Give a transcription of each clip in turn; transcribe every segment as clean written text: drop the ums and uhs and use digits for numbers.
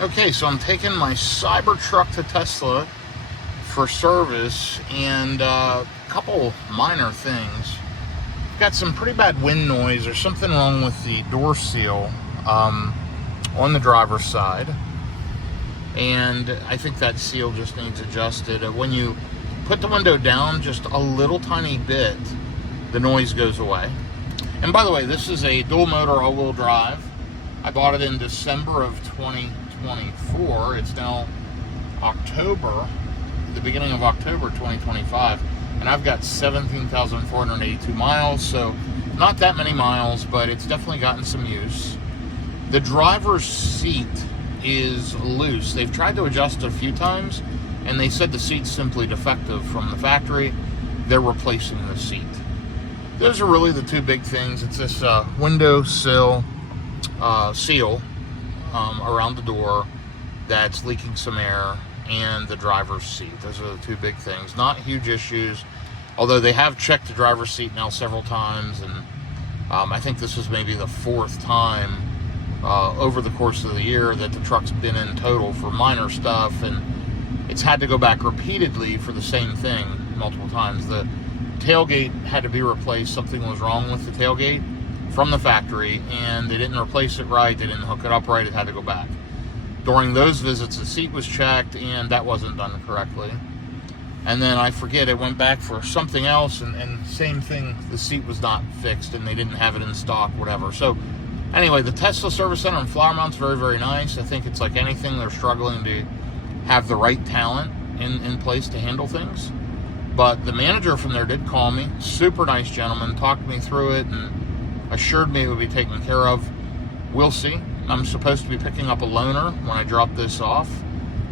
Okay, so I'm taking my Cybertruck to Tesla for service, and a couple minor things. Got some pretty bad wind noise. There's something wrong with the door seal on the driver's side, and I think that seal just needs adjusted. When you put the window down just a little tiny bit, the noise goes away. And by the way, this is a dual motor all-wheel drive. I bought it in December of 2024. It's now October, the beginning of October 2025, and I've got 17,482 miles, so not that many miles, but it's definitely gotten some use. The driver's seat is loose. They've tried to adjust it a few times, and they said the seat's simply defective from the factory. They're replacing the seat. Those are really the two big things. It's this window sill seal around the door that's leaking some air, and the driver's seat. Those are the two big things. Not huge issues, although they have checked the driver's seat now several times, and I think this is maybe the fourth time over the course of the year that the truck's been in total for minor stuff, and it's had to go back repeatedly for the same thing multiple times. The tailgate had to be replaced. Something was wrong with the tailgate from the factory, and they didn't replace it right. They didn't hook it up right. It had to go back. During those visits, the seat was checked, and that wasn't done correctly. And then I forget, it went back for something else, and same thing, the seat was not fixed, and they didn't have it in stock, whatever. So anyway, the Tesla Service Center in Flower Mound's very, very nice. I think it's like anything, they're struggling to have the right talent in place to handle things. But the manager from there did call me. Super nice gentleman, talked me through it, and assured me it would be taken care of. We'll see. I'm supposed to be picking up a loaner when I drop this off.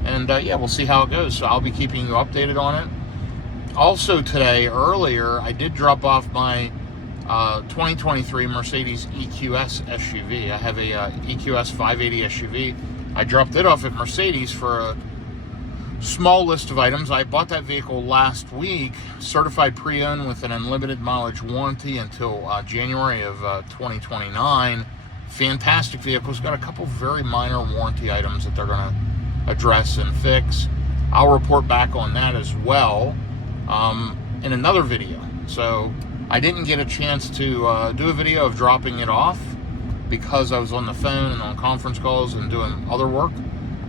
And yeah, we'll see how it goes. So I'll be keeping you updated on it. Also today, earlier, I did drop off my 2023 Mercedes EQS SUV. I have a EQS 580 SUV. I dropped it off at Mercedes for a small list of items. I bought that vehicle last week, certified pre-owned with an unlimited mileage warranty until January of 2029. Fantastic vehicle. It's got a couple very minor warranty items that they're going to address and fix. I'll report back on that as well in another video. So I didn't get a chance to do a video of dropping it off because I was on the phone and on conference calls and doing other work.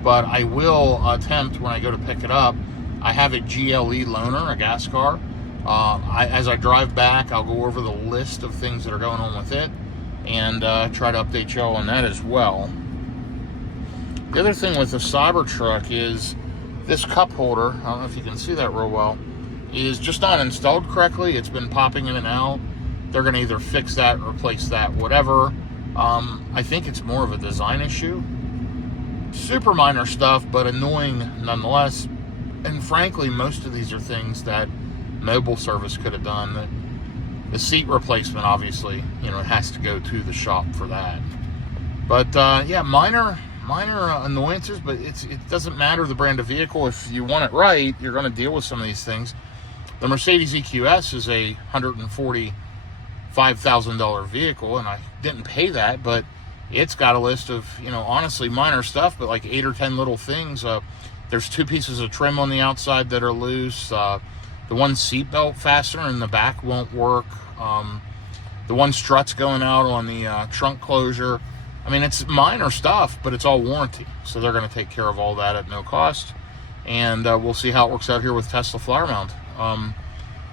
But I will attempt when I go to pick it up. I have a GLE loaner, a gas car. As I drive back, I'll go over the list of things that are going on with it and try to update y'all on that as well. The other thing with the Cybertruck is this cup holder, I don't know if you can see that real well, is just not installed correctly. It's been popping in and out. They're going to either fix that, replace that, whatever. I think it's more of a design issue. Super minor stuff, but annoying nonetheless. And frankly, most of these are things that mobile service could have done. The seat replacement, obviously, it has to go to the shop for that. But yeah, minor annoyances, but it doesn't matter the brand of vehicle. If you want it right, you're going to deal with some of these things. The Mercedes EQS is a $145,000 vehicle, and I didn't pay that, but it's got a list of, honestly minor stuff, but like 8 or 10 little things. There's 2 pieces of trim on the outside that are loose. The one seatbelt fastener in the back won't work. The one strut's going out on the trunk closure. I mean, it's minor stuff, but it's all warranty. So they're going to take care of all that at no cost. And we'll see how it works out here with Tesla Flower Mound.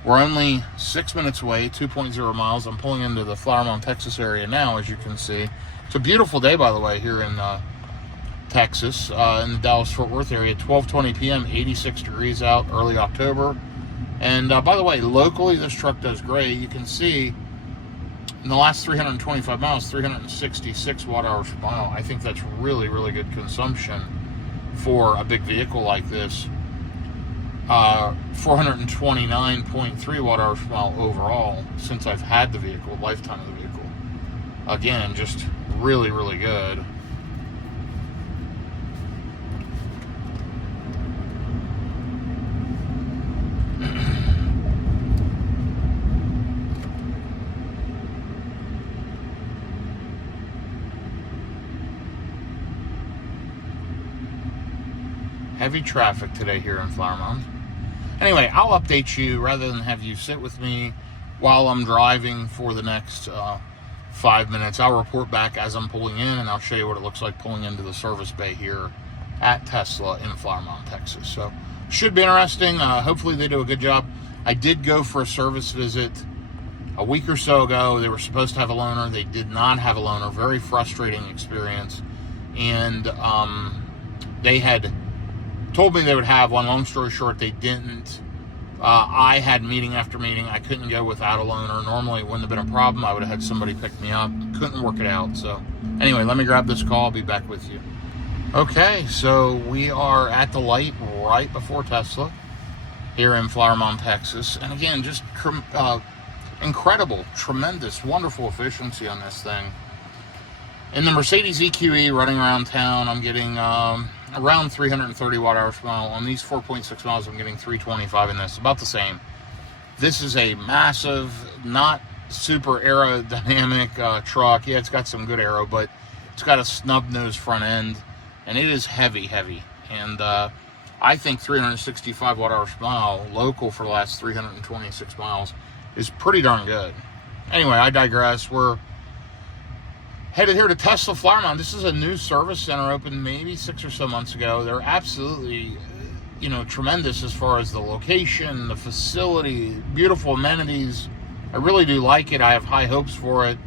We're only 6 minutes away, 2.0 miles. I'm pulling into the Flower Mound, Texas area now, as you can see. It's a beautiful day, by the way, here in Texas, in the Dallas-Fort Worth area. 12:20 p.m., 86 degrees out, early October. And by the way, locally, this truck does great. You can see in the last 325 miles, 366 watt-hours per mile. I think that's really, really good consumption for a big vehicle like this. 429.3 watt-hours per mile overall since I've had the vehicle, lifetime of the vehicle. Again, just really, really good. Heavy traffic today here in Flower Mound. Anyway, I'll update you rather than have you sit with me while I'm driving for the next 5 minutes. I'll report back as I'm pulling in, and I'll show you what it looks like pulling into the service bay here at Tesla in Flower Mound, Texas. So should be interesting. Hopefully they do a good job. I did go for a service visit a week or so ago. They were supposed to have a loaner. They did not have a loaner. Very frustrating experience. And they had told me they would have one. Long story short, they didn't. I had meeting after meeting. I couldn't go without a loaner. Normally it wouldn't have been a problem. I would have had somebody pick me up. Couldn't work it out. So anyway, let me grab this call. I'll be back with you. Okay, so we are at the light right before Tesla here in Flower Mound, Texas. And again, just incredible, tremendous, wonderful efficiency on this thing. In the Mercedes EQE running around town, I'm getting around 330 watt-hours per mile. On these 4.6 miles, I'm getting 325 in this, about the same. This is a massive, not super aerodynamic truck. Yeah, it's got some good aero, but it's got a snub-nosed front end, and it is heavy. And I think 365 watt-hours per mile, local for the last 326 miles, is pretty darn good. Anyway, I digress. We're headed here to Tesla Flower Mound. This is a new service center opened maybe 6 or so months ago. They're absolutely, tremendous as far as the location, the facility, beautiful amenities. I really do like it. I have high hopes for it.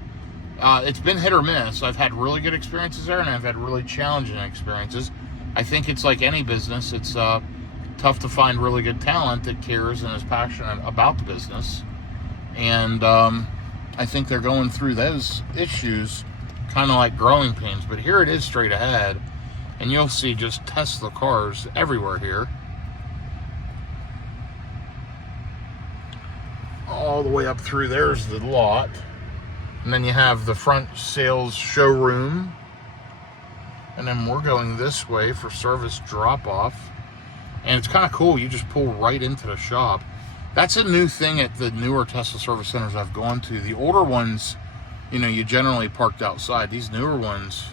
It's been hit or miss. I've had really good experiences there, and I've had really challenging experiences. I think it's like any business. It's tough to find really good talent that cares and is passionate about the business. And I think they're going through those issues kind of like growing pains. But here it is straight ahead, and you'll see just Tesla cars everywhere here. All the way up through there's the lot. And then you have the front sales showroom. And then we're going this way for service drop-off. And it's kind of cool. You just pull right into the shop. That's a new thing at the newer Tesla service centers I've gone to. The older ones, you generally parked outside. These newer ones,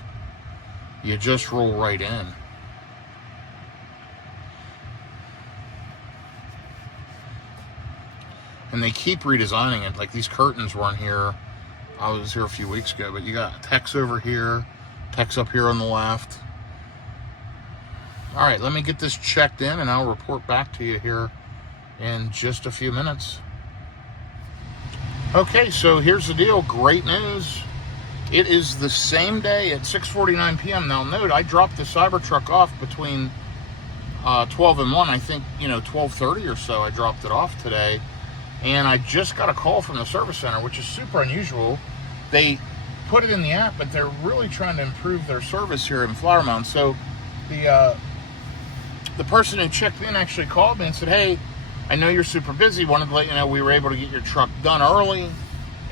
you just roll right in. And they keep redesigning it. Like these curtains weren't here. I was here a few weeks ago, but you got techs over here, techs up here on the left. All right, let me get this checked in, and I'll report back to you here in just a few minutes. Okay, so here's the deal. Great news. It is the same day at 6:49 p.m. Now note, I dropped the Cybertruck off between 12 and 1. I think, 12:30 or so I dropped it off today. And I just got a call from the service center, which is super unusual. They put it in the app, but they're really trying to improve their service here in Flower Mound. So the person who checked in actually called me and said, hey, I know you're super busy. Wanted to let you know we were able to get your truck done early,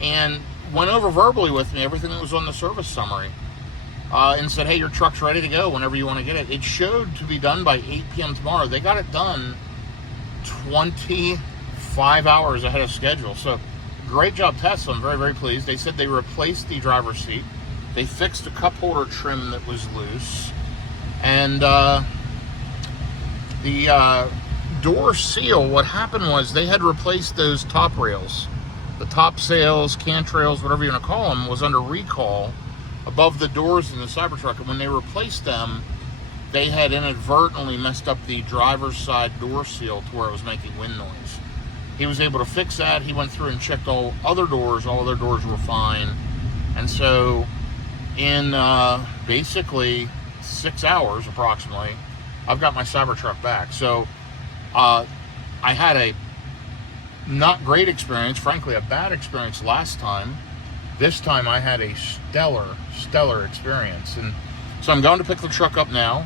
and went over verbally with me everything that was on the service summary, and said, hey, your truck's ready to go whenever you want to get it. It showed to be done by 8 p.m. tomorrow. They got it done 25 hours ahead of schedule. So great job, Tesla. I'm very, very pleased. They said they replaced the driver's seat. They fixed a cup holder trim that was loose. And the door seal, what happened was they had replaced those top rails. The top sails, cantrails, whatever you want to call them, was under recall above the doors in the Cybertruck. And when they replaced them, they had inadvertently messed up the driver's side door seal to where it was making wind noise. He was able to fix that. He went through and checked all other doors. All other doors were fine. And so in basically 6 hours approximately, I've got my Cybertruck back. So I had a not great experience, frankly a bad experience last time. This time I had a stellar experience. And so I'm going to pick the truck up now.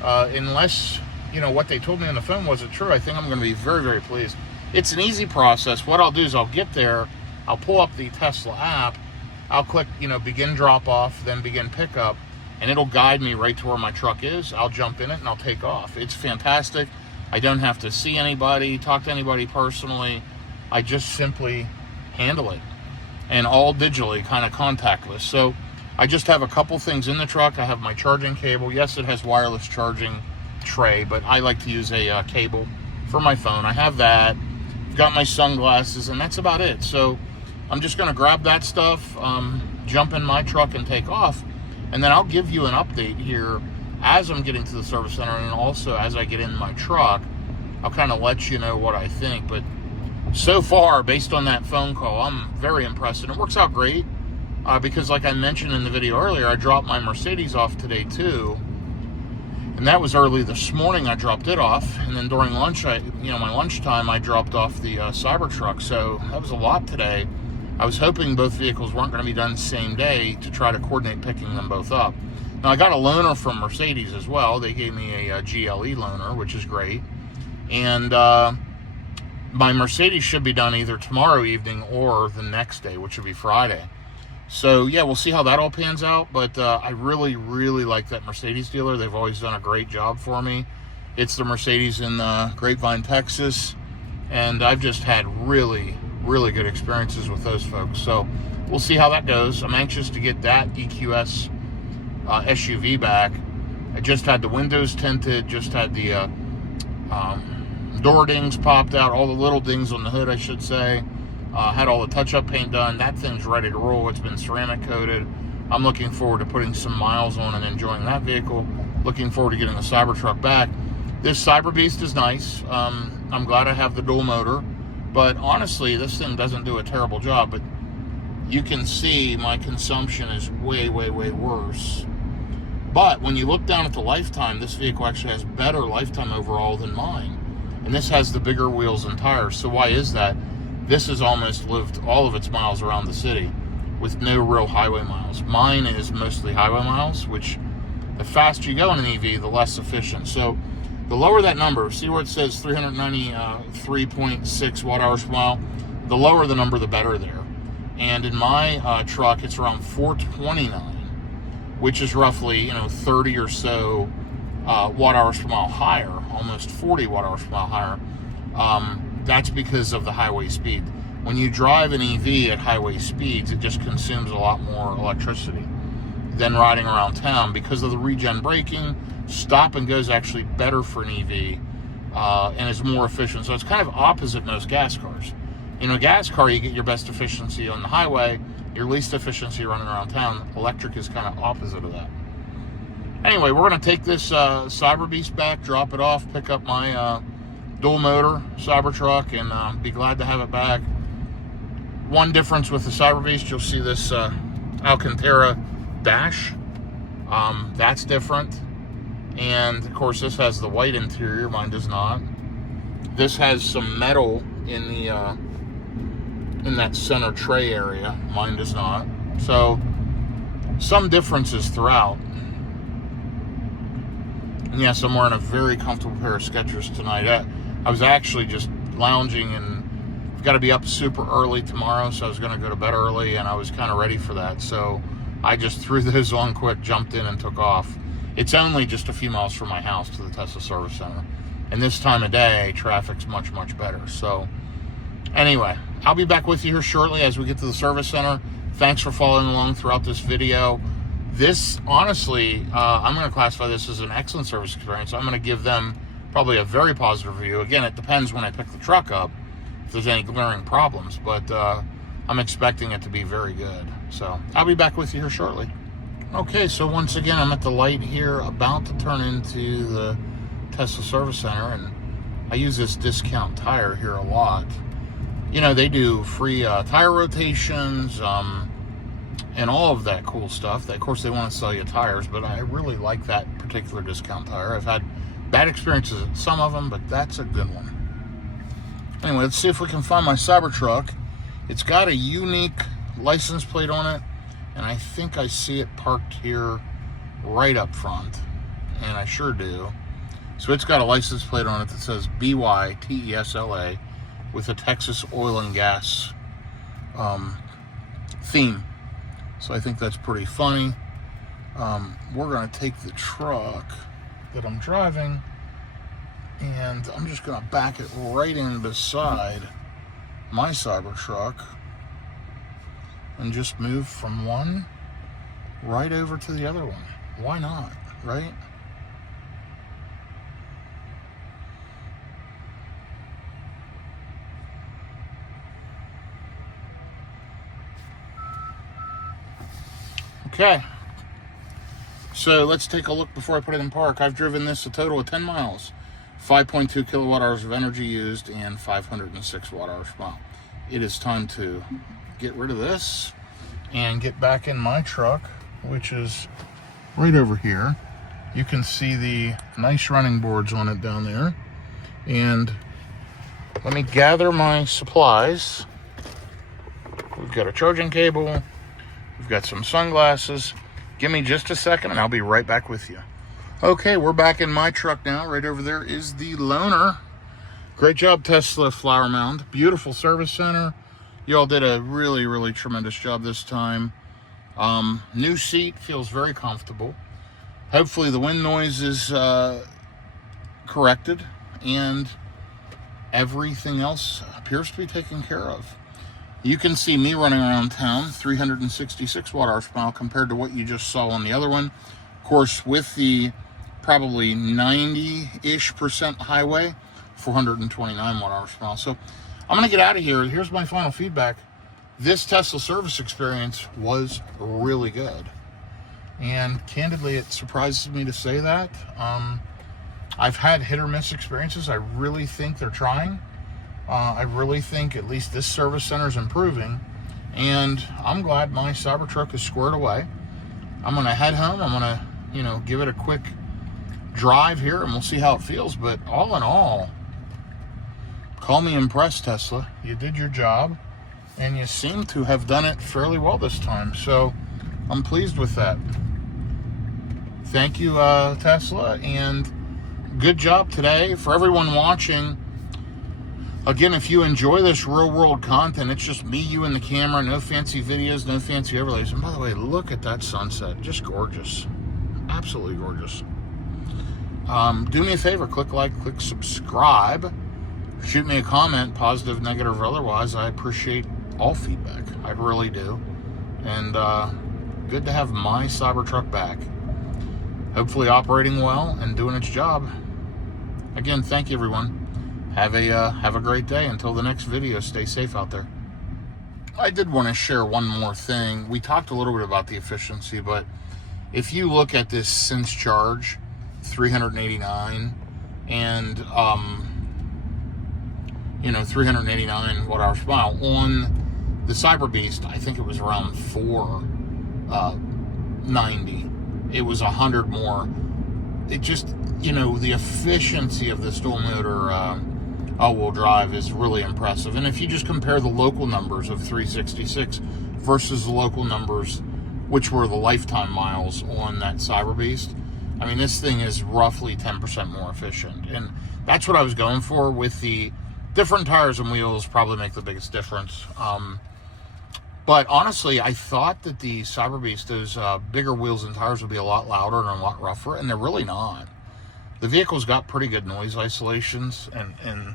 Unless, what they told me on the phone wasn't true, I think I'm going to be very, very pleased. It's an easy process. What I'll do is I'll get there, I'll pull up the Tesla app, I'll click, begin drop off, then begin pickup, and it'll guide me right to where my truck is. I'll jump in it and I'll take off. It's fantastic. I don't have to see anybody, talk to anybody personally. I just simply handle it, and all digitally, kind of contactless. So I just have a couple things in the truck. I have my charging cable. Yes, it has wireless charging tray, but I like to use a cable for my phone. I have that. I've got my sunglasses, and that's about it. So I'm just going to grab that stuff, jump in my truck, and take off. And then I'll give you an update here as I'm getting to the service center, and also as I get in my truck. I'll kind of let you know what I think. But so far, based on that phone call, I'm very impressed. And it works out great because, like I mentioned in the video earlier, I dropped my Mercedes off today too. And that was early this morning. I dropped it off. And then during lunch, my lunchtime, I dropped off the Cybertruck. So that was a lot today. I was hoping both vehicles weren't going to be done the same day to try to coordinate picking them both up. Now, I got a loaner from Mercedes as well. They gave me a GLE loaner, which is great. And my Mercedes should be done either tomorrow evening or the next day, which would be Friday. So, yeah, we'll see how that all pans out. But I really, really like that Mercedes dealer. They've always done a great job for me. It's the Mercedes in Grapevine, Texas. And I've just had really, really good experiences with those folks. So we'll see how that goes. I'm anxious to get that EQS SUV back. I just had the windows tinted, just had the door dings popped out, all the little dings on the hood, I should say. Had all the touch-up paint done. That thing's ready to roll. It's been ceramic coated. I'm looking forward to putting some miles on and enjoying that vehicle. Looking forward to getting the Cybertruck back. This Cyber Beast is nice. I'm glad I have the dual motor, but honestly, this thing doesn't do a terrible job. But you can see my consumption is way, way, way worse. But when you look down at the lifetime, this vehicle actually has better lifetime overall than mine. And this has the bigger wheels and tires. So why is that? This has almost lived all of its miles around the city with no real highway miles. Mine is mostly highway miles, which the faster you go in an EV, the less efficient. So the lower that number, see where it says 393.6 watt hours per mile, the lower the number, the better there. And in my truck, it's around 429, which is roughly 30 or so watt hours per mile higher, almost 40 watt hours per mile higher. That's because of the highway speed. When you drive an EV at highway speeds, it just consumes a lot more electricity than riding around town. Because of the regen braking, stop and go is actually better for an EV and is more efficient. So it's kind of opposite most gas cars. In a gas car, you get your best efficiency on the highway, your least efficiency running around town. Electric is kind of opposite of that. Anyway, we're going to take this Cyber Beast back, drop it off, pick up my dual motor Cybertruck, and be glad to have it back. One difference with the Cyber Beast, you'll see this Alcantara dash. That's different. And of course, this has the white interior. Mine does not. This has some metal in the in that center tray area. Mine does not. So some differences throughout. And yes, I'm wearing a very comfortable pair of Skechers tonight. I was actually just lounging, and I've got to be up super early tomorrow, so I was going to go to bed early, and I was kind of ready for that. So I just threw those on quick, jumped in, and took off. It's only just a few miles from my house to the Tesla Service Center. And this time of day, traffic's much, much better. So anyway, I'll be back with you here shortly as we get to the service center. Thanks for following along throughout this video. This, honestly, I'm going to classify this as an excellent service experience. I'm going to give them probably a very positive review. Again, it depends when I pick the truck up, if there's any glaring problems, but I'm expecting it to be very good. So I'll be back with you here shortly. Okay, so once again, I'm at the light here, about to turn into the Tesla Service Center, and I use this discount tire here a lot. They do free tire rotations, and all of that cool stuff. Of course, they want to sell you tires, but I really like that particular discount tire. I've had bad experiences at some of them, but that's a good one. Anyway, let's see if we can find my Cybertruck. It's got a unique license plate on it, and I think I see it parked here right up front, and I sure do. So it's got a license plate on it that says BYTESLA with a Texas oil and gas theme. So I think that's pretty funny. We're going to take the truck that I'm driving, and I'm just going to back it right in beside my Cybertruck and just move from one right over to the other one. Why not, right? Okay. So let's take a look before I put it in park. I've driven this a total of 10 miles. 5.2 kilowatt hours of energy used and 506 watt hours per mile. It is time to get rid of this and get back in my truck, which is right over here. You can see the nice running boards on it down there. And let me gather my supplies. We've got a charging cable. We've got some sunglasses. Give me just a second and I'll be right back with you. Okay, we're back in my truck now. Right over there is the loaner. Great job, Tesla Flower Mound. Beautiful service center. You all did a really, really tremendous job this time. New seat, feels very comfortable. Hopefully the wind noise is corrected and everything else appears to be taken care of. You can see me running around town, 366 watt hours per mile compared to what you just saw on the other one. Of course, with the probably 90-ish% highway, 429 watt hours per mile. So I'm going to get out of here. Here's my final feedback. This Tesla service experience was really good. And candidly, it surprises me to say that. I've had hit or miss experiences. I really think they're trying. I really think at least this service center is improving. And I'm glad my Cybertruck is squared away. I'm going to head home. I'm going to, give it a quick drive here and we'll see how it feels. But all in all, call me impressed, Tesla. You did your job and you seem to have done it fairly well this time. So I'm pleased with that. Thank you, Tesla, and good job today. For everyone watching, again, if you enjoy this real world content, it's just me, you, and the camera. No fancy videos, no fancy overlays. And by the way, look at that sunset. Just gorgeous. Absolutely gorgeous. Do me a favor. Click like, click subscribe. Shoot me a comment, positive, negative, or otherwise. I appreciate all feedback. I really do. And good to have my Cybertruck back. Hopefully operating well and doing its job. Again, thank you, everyone. Have a great day. Until the next video, stay safe out there. I did want to share one more thing. We talked a little bit about the efficiency, but if you look at this since charge, 389 and 389 watt hours per mile on the Cyber Beast, I think it was around 490. It was 100 more. It just, the efficiency of this dual motor all-wheel drive is really impressive. And if you just compare the local numbers of 366 versus the local numbers, which were the lifetime miles on that Cyber Beast, I mean, this thing is roughly 10% more efficient. And that's what I was going for. With the different tires and wheels probably make the biggest difference. But honestly, I thought that the Cyber Beast, those bigger wheels and tires would be a lot louder and a lot rougher, and they're really not. The vehicle's got pretty good noise isolations, and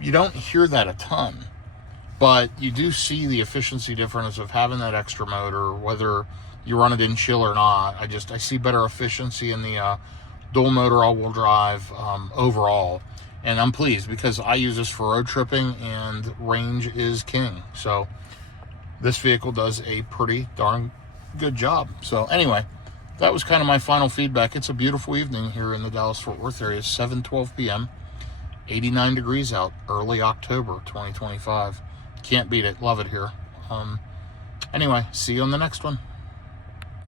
you don't hear that a ton, but you do see the efficiency difference of having that extra motor, whether you run it in chill or not. I see better efficiency in the dual motor all-wheel drive overall, and I'm pleased because I use this for road tripping, and range is king. So this vehicle does a pretty darn good job. So anyway, that was kind of my final feedback. It's a beautiful evening here in the Dallas-Fort Worth area. 7:12 p.m., 89 degrees out, early October 2025. Can't beat it. Love it here. Anyway, see you on the next one.